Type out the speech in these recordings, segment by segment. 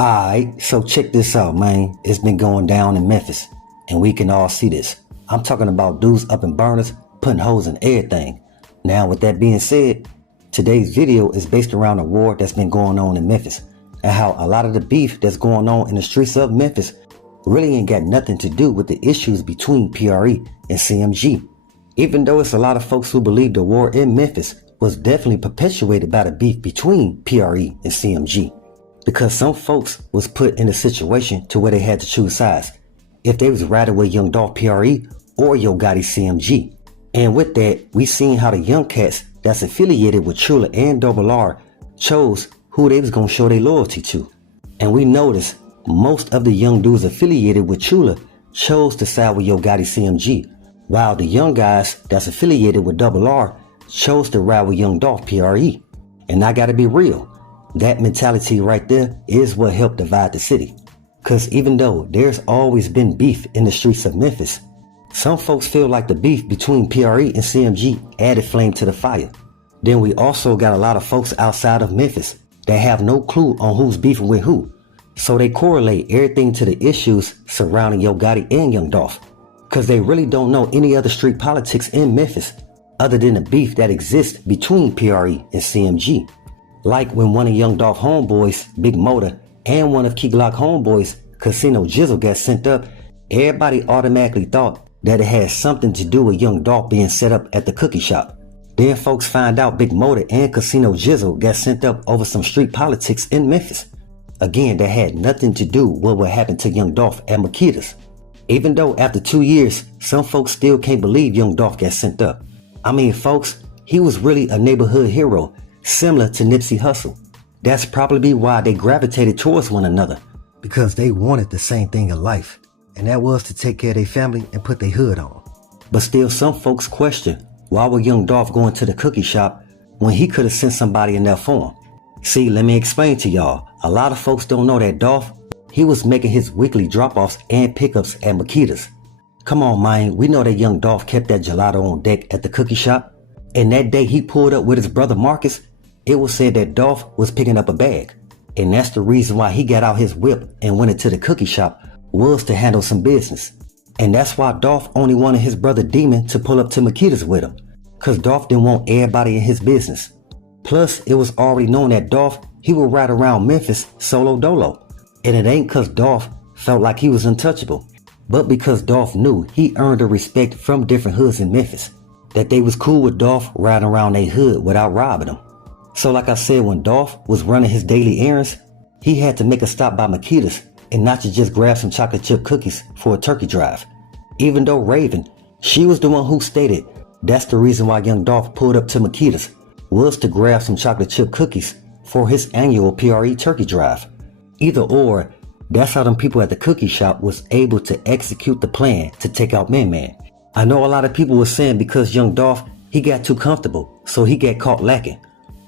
Alright, so check this out, man. It's been going down in Memphis, and we can all see this. I'm talking about dudes up in burners, putting holes in everything. Now, with that being said, today's video is based around a war that's been going on in Memphis, and how a lot of the beef that's going on in the streets of Memphis really ain't got nothing to do with the issues between PRE and CMG. Even though it's a lot of folks who believe the war in Memphis was definitely perpetuated by the beef between PRE and CMG. Because some folks was put in a situation to where they had to choose sides. If they was riding with Young Dolph PRE or Yo Gotti CMG. And with that, we seen how the young cats that's affiliated with Trula and Double R chose who they was gonna show their loyalty to. And we noticed most of the young dudes affiliated with Trula chose to side with Yo Gotti CMG, while the young guys that's affiliated with Double R chose to ride with Young Dolph PRE. And I gotta be real, that mentality right there is what helped divide the city. Cause even though there's always been beef in the streets of Memphis, some folks feel like the beef between PRE and CMG added flame to the fire. Then we also got a lot of folks outside of Memphis that have no clue on who's beefing with who. So they correlate everything to the issues surrounding Yo Gotti and Young Dolph. Cause they really don't know any other street politics in Memphis other than the beef that exists between PRE and CMG. Like when one of Young Dolph homeboys, Big Motor, and one of Key Glock homeboys, Casino Jizzle, got sent up, everybody automatically thought that it had something to do with Young Dolph being set up at the cookie shop. Then folks find out Big Motor and Casino Jizzle got sent up over some street politics in Memphis. Again, that had nothing to do with what happened to Young Dolph at Makeda's. Even though after 2 years, some folks still can't believe Young Dolph got sent up. I mean, folks, he was really a neighborhood hero, similar to Nipsey Hussle. That's probably why they gravitated towards one another, because they wanted the same thing in life, and that was to take care of their family and put their hood on. But still, some folks question, why would Young Dolph going to the cookie shop when he could have sent somebody in there for him? See, let me explain to y'all. A lot of folks don't know that Dolph, he was making his weekly drop-offs and pickups at Makeda's. Come on, man, we know that Young Dolph kept that gelato on deck at the cookie shop, and that day he pulled up with his brother Marcus, it was said that Dolph was picking up a bag. And that's the reason why he got out his whip and went into the cookie shop, was to handle some business. And that's why Dolph only wanted his brother Demon to pull up to Makeda's with him, cause Dolph didn't want everybody in his business. Plus, it was already known that Dolph, he would ride around Memphis solo dolo. And it ain't cause Dolph felt like he was untouchable, but because Dolph knew he earned the respect from different hoods in Memphis, that they was cool with Dolph riding around their hood without robbing them. So like I said, when Dolph was running his daily errands, he had to make a stop by Makeda's and not to just grab some chocolate chip cookies for a turkey drive. Even though Raven, she was the one who stated that's the reason why Young Dolph pulled up to Makeda's, was to grab some chocolate chip cookies for his annual PRE turkey drive. Either or, that's how them people at the cookie shop was able to execute the plan to take out Man. I know a lot of people were saying because Young Dolph, he got too comfortable, so he got caught lacking.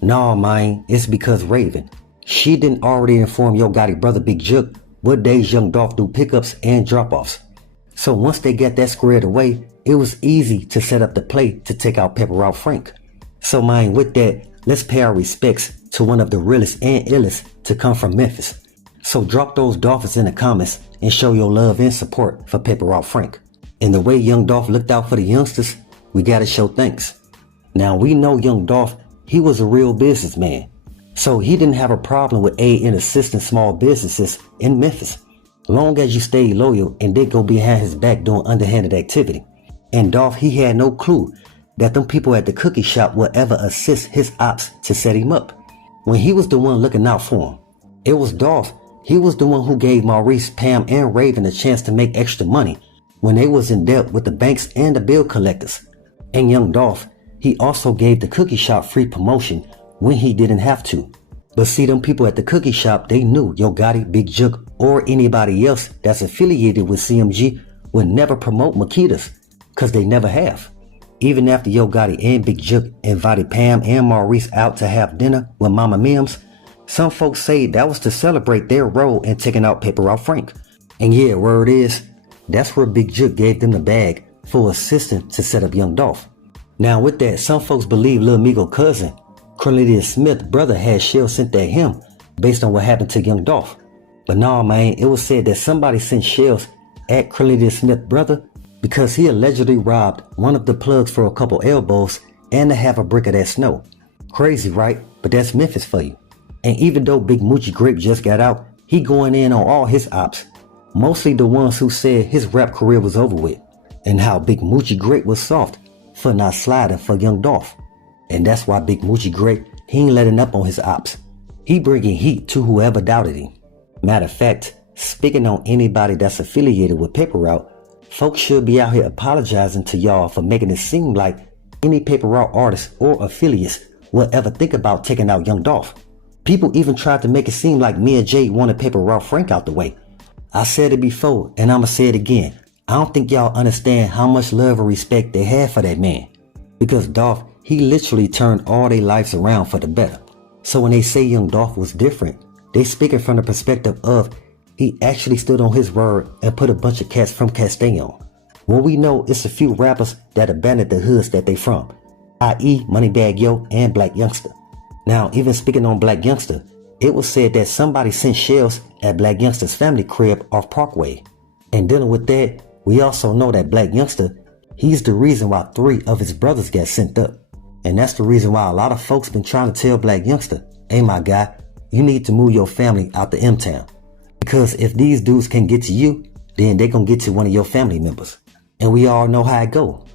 Nah, man, it's because Raven, she didn't already inform Yo Gotti brother Big Jook what days Young Dolph do pickups and drop-offs. So once they got that squared away, it was easy to set up the play to take out Pepper Route Frank. So man, with that, let's pay our respects to one of the realest and illest to come from Memphis. So drop those Dolphins in the comments and show your love and support for Pepper Route Frank. And the way Young Dolph looked out for the youngsters, we gotta show thanks. Now we know Young Dolph, he was a real businessman, so he didn't have a problem with aid and assisting small businesses in Memphis, long as you stayed loyal and didn't go behind his back doing underhanded activity. And Dolph, he had no clue that them people at the cookie shop would ever assist his ops to set him up, when he was the one looking out for him. It was Dolph, he was the one who gave Maurice, Pam, and Raven a chance to make extra money when they was in debt with the banks and the bill collectors. And Young Dolph, he also gave the cookie shop free promotion when he didn't have to. But see, them people at the cookie shop, they knew Yo Gotti, Big Jook, or anybody else that's affiliated with CMG would never promote Makeda's, cause they never have. Even after Yo Gotti and Big Jook invited Pam and Maurice out to have dinner with Mama Mims, some folks say that was to celebrate their role in taking out Pepper Route Frank. And yeah, word is, that's where Big Jook gave them the bag for assisting to set up Young Dolph. Now with that, some folks believe Lil Migo cousin, Cornelius Smith brother, had shell sent at him based on what happened to Young Dolph. But nah, man, it was said that somebody sent shells at Cornelius Smith's brother because he allegedly robbed one of the plugs for a couple elbows and to have a brick of that snow. Crazy, right? But that's Memphis for you. And even though Big Moochie Grape just got out, he going in on all his ops. Mostly the ones who said his rap career was over with. And how Big Moochie Grape was soft for not sliding for young Dolph. And that's why Big Moochie Grape, he ain't letting up on his ops. He bringing heat to whoever doubted him. Matter of fact, speaking on anybody that's affiliated with Paper Route, folks should be out here apologizing to y'all for making it seem like any Paper Route artists or affiliates will ever think about taking out young Dolph. People even tried to make it seem like me and Jay wanted Paper Route Frank out the way. I said it before and I'ma say it again. I don't think y'all understand how much love and respect they have for that man. Because Dolph, he literally turned all their lives around for the better. So when they say young Dolph was different, they speaking from the perspective of he actually stood on his word and put a bunch of cats from Cat stay on. When we know it's a few rappers that abandoned the hoods that they from, i.e. MoneyBagg Yo and Black Youngster. Now, even speaking on Black Youngster, it was said that somebody sent shells at Black Youngster's family crib off Parkway. And dealing with that, we also know that Black Youngster, he's the reason why 3 of his brothers got sent up. And that's the reason why a lot of folks been trying to tell Black Youngster, hey my guy, you need to move your family out the M-Town. Because if these dudes can get to you, then they gonna get to one of your family members. And we all know how it go.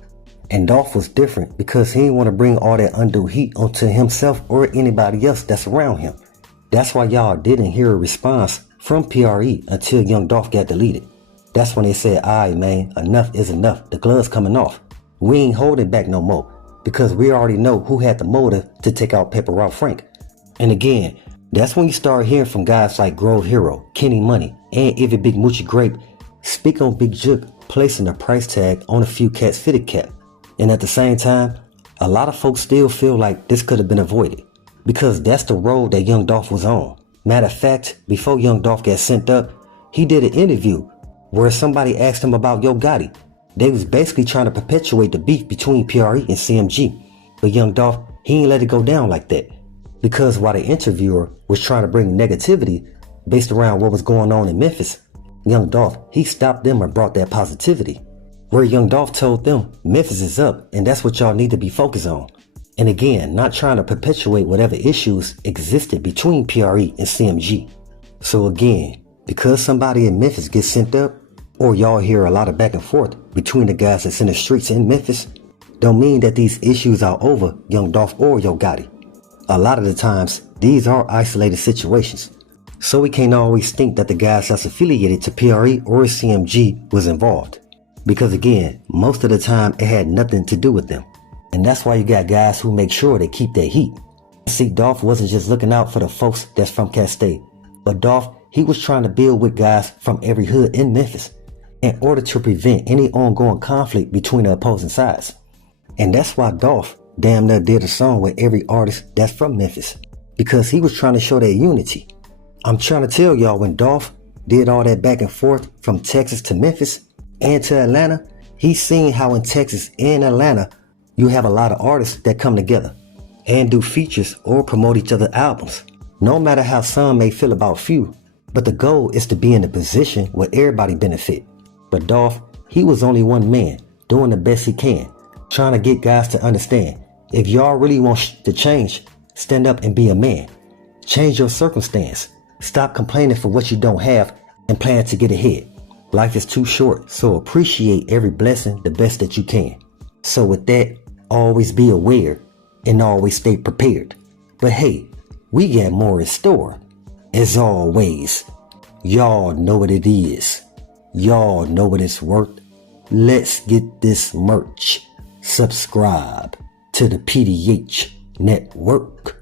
And Dolph was different because he didn't want to bring all that undue heat onto himself or anybody else that's around him. That's why y'all didn't hear a response from PRE until young Dolph got deleted. That's when they said, alright man, enough is enough. The glove's coming off. We ain't holding back no more because we already know who had the motive to take out Paper Route Frank. And again, that's when you start hearing from guys like Grove Hero, Kenny Money, and even Big Moochie Grape speak on Big Jook placing a price tag on a few cats fitted cap. And at the same time, a lot of folks still feel like this could have been avoided because that's the road that young Dolph was on. Matter of fact, before young Dolph got sent up, he did an interview where somebody asked him about Yo Gotti. They was basically trying to perpetuate the beef between PRE and CMG. But young Dolph, he ain't let it go down like that. Because while the interviewer was trying to bring negativity based around what was going on in Memphis, young Dolph, he stopped them and brought that positivity. Where young Dolph told them Memphis is up and that's what y'all need to be focused on. And again, not trying to perpetuate whatever issues existed between PRE and CMG. So again, because somebody in Memphis gets sent up, or y'all hear a lot of back and forth between the guys that's in the streets in Memphis, don't mean that these issues are over young Dolph or Yo Gotti. A lot of the times, these are isolated situations. So we can't always think that the guys that's affiliated to PRE or CMG was involved. Because again, most of the time it had nothing to do with them. And that's why you got guys who make sure they keep their heat. See, Dolph wasn't just looking out for the folks that's from Cat State, but Dolph, he was trying to build with guys from every hood in Memphis in order to prevent any ongoing conflict between the opposing sides. And that's why Dolph damn near did a song with every artist that's from Memphis, because he was trying to show that unity. I'm trying to tell y'all, when Dolph did all that back and forth from Texas to Memphis and to Atlanta, he's seen how in Texas and Atlanta you have a lot of artists that come together and do features or promote each other's albums. No matter how some may feel about few, but the goal is to be in a position where everybody benefit. But Dolph, he was only one man doing the best he can, trying to get guys to understand, if y'all really want to change, stand up and be a man. Change your circumstance. Stop complaining for what you don't have and plan to get ahead. Life is too short, so appreciate every blessing the best that you can. So with that, always be aware and always stay prepared. But hey, we got more in store. As always, y'all know what it is. Y'all know what it's worth. Let's get this merch. Subscribe to the PDH Network.